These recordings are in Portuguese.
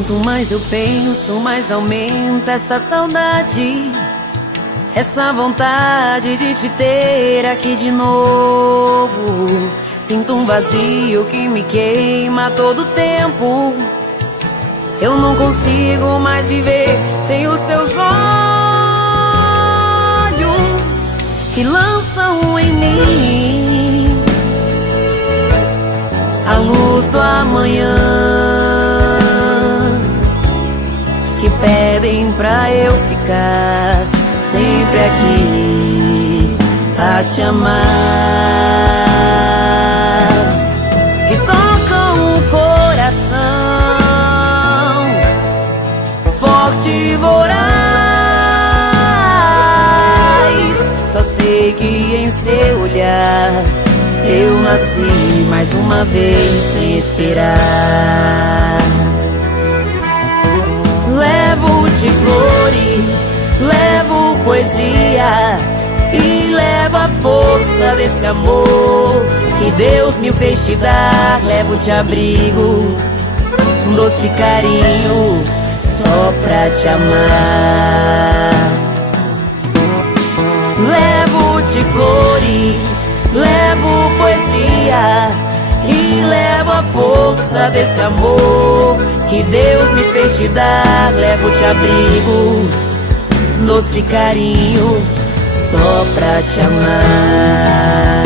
Quanto mais eu penso, mais aumenta essa saudade, essa vontade de te ter aqui de novo. Sinto um vazio que me queima a todo tempo. Eu não consigo mais viver sem os seus olhos que lançam em mim a luz do amanhã, que pedem pra eu ficar sempre aqui a te amar, que tocam o coração forte e voraz. Só sei que em seu olhar eu nasci mais uma vez sem esperar. Levo-te flores, levo poesia e levo a força desse amor que Deus me fez te dar. Levo-te abrigo, um doce carinho só pra te amar. Levo-te flores, levo poesia e levo a força desse amor que Deus me fez te dar. Levo-te abrigo, doce carinho só pra te amar.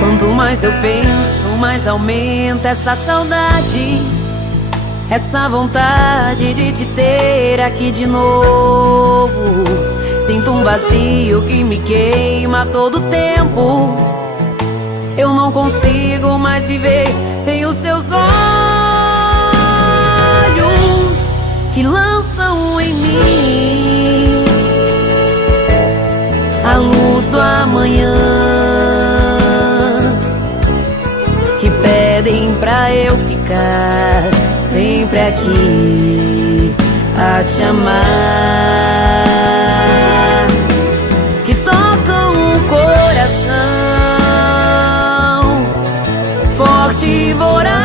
Quanto mais eu penso, mais aumenta essa saudade, essa vontade de te ter aqui de novo. Sinto um vazio que me queima a todo tempo. Eu não consigo mais viver sem os seus olhos que lançam em mim a luz do amanhã, que pedem pra eu ficar sempre aqui a te amar, que tocam o coração forte e voraz.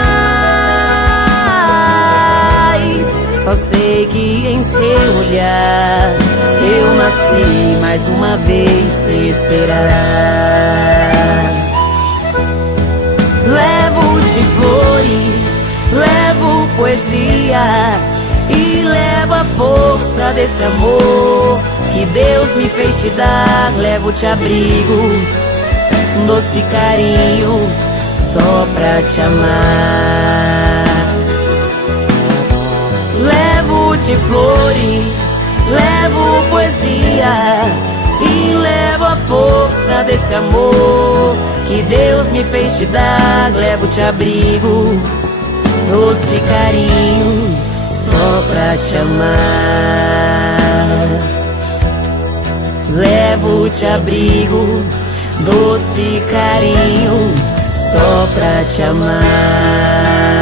Só sei que em seu olhar eu nasci mais uma vez sem esperar. Levo-te flores, levo poesia e levo a força desse amor que Deus me fez te dar. Levo-te abrigo, um doce carinho só pra te amar. Levo-te flores, levo poesia e levo a força desse amor que Deus me fez te dar. Levo-te abrigo, doce carinho só pra te amar. Levo-te abrigo, doce carinho só pra te amar.